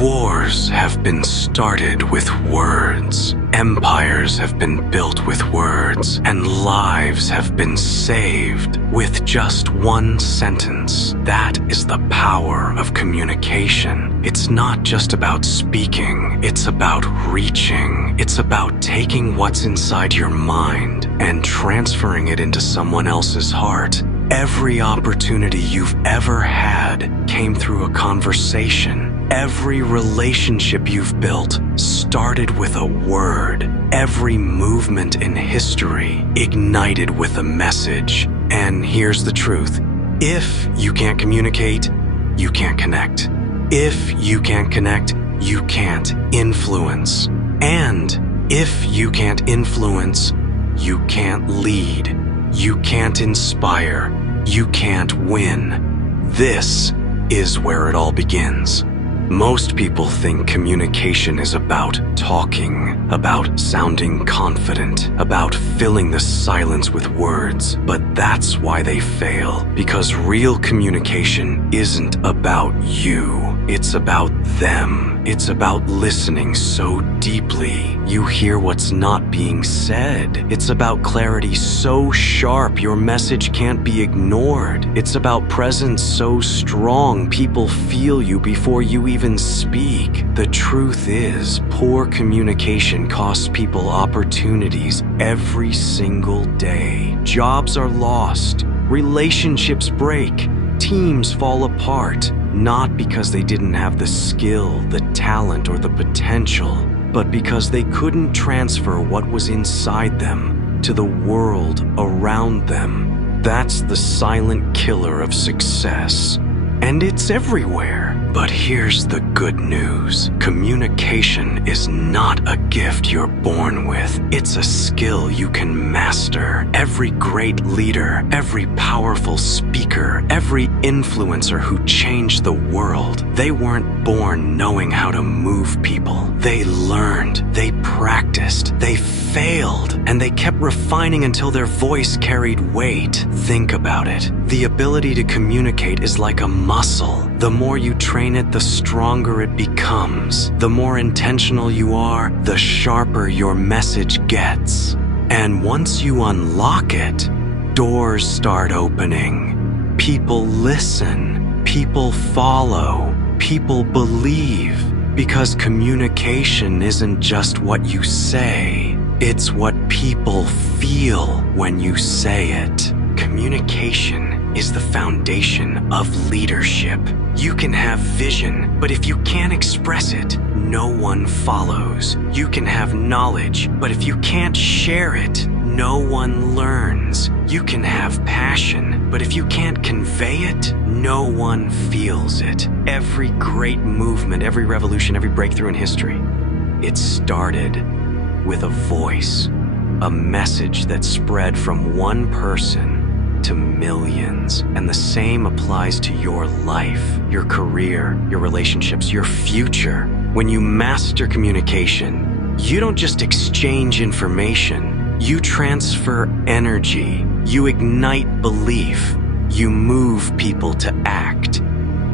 Wars have been started with words. Empires have been built with words, and lives have been saved with just one sentence. That is the power of communication. It's not just about speaking, it's about reaching. It's about taking what's inside your mind and transferring it into someone else's heart. Every opportunity you've ever had came through a conversation. Every relationship you've built started with a word. Every movement in history ignited with a message. And here's the truth. If you can't communicate, you can't connect. If you can't connect, you can't influence. And if you can't influence, you can't lead. You can't inspire. You can't win. This is where it all begins. Most people think communication is about talking, about sounding confident, about filling the silence with words. But that's why they fail, because real communication isn't about you. It's about them. It's about listening so deeply you hear what's not being said. It's about clarity so sharp your message can't be ignored. It's about presence so strong people feel you before you even speak. The truth is, poor communication costs people opportunities every single day. Jobs are lost, relationships break, teams fall apart. Not because they didn't have the skill, the talent, or the potential, but because they couldn't transfer what was inside them to the world around them. That's the silent killer of success. And it's everywhere. But here's the good news. Communication is not a gift you're born with. It's a skill you can master. Every great leader, every powerful speaker, every influencer who changed the world, they weren't born knowing how to move people. They learned, they practiced, they failed, and they kept refining until their voice carried weight. Think about it. The ability to communicate is like a muscle. The more you train it, the stronger it becomes. The more intentional you are, the sharper your message gets. And once you unlock it, doors start opening. People listen. People follow. People believe. Because communication isn't just what you say. It's what people feel when you say it. Communication is the foundation of leadership. You can have vision, but if you can't express it, no one follows. You can have knowledge, but if you can't share it, no one learns. You can have passion, but if you can't convey it, no one feels it. Every great movement, every revolution, every breakthrough in history, it started with a voice, a message that spread from one person to millions. And the same applies to your life, your career, your relationships, your future. When you master communication, you don't just exchange information, you transfer energy, you ignite belief, you move people to act.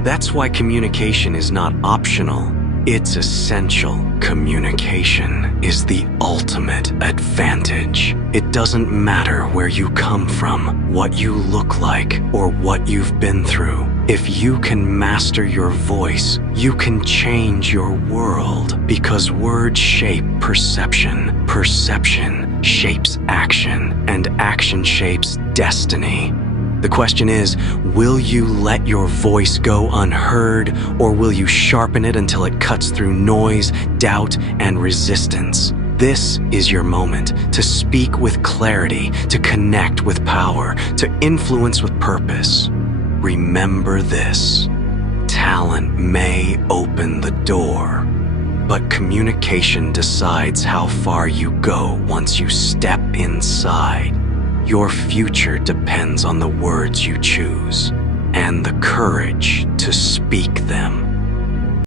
That's why communication is not optional. It's essential. Communication is the ultimate advantage. It doesn't matter where you come from, what you look like, or what you've been through. If you can master your voice, you can change your world, because words shape perception, perception shapes action, and action shapes destiny. The question is, will you let your voice go unheard, or will you sharpen it until it cuts through noise, doubt, and resistance? This is your moment to speak with clarity, to connect with power, to influence with purpose. Remember this: talent may open the door, but communication decides how far you go once you step inside. Your future depends on the words you choose and the courage to speak them.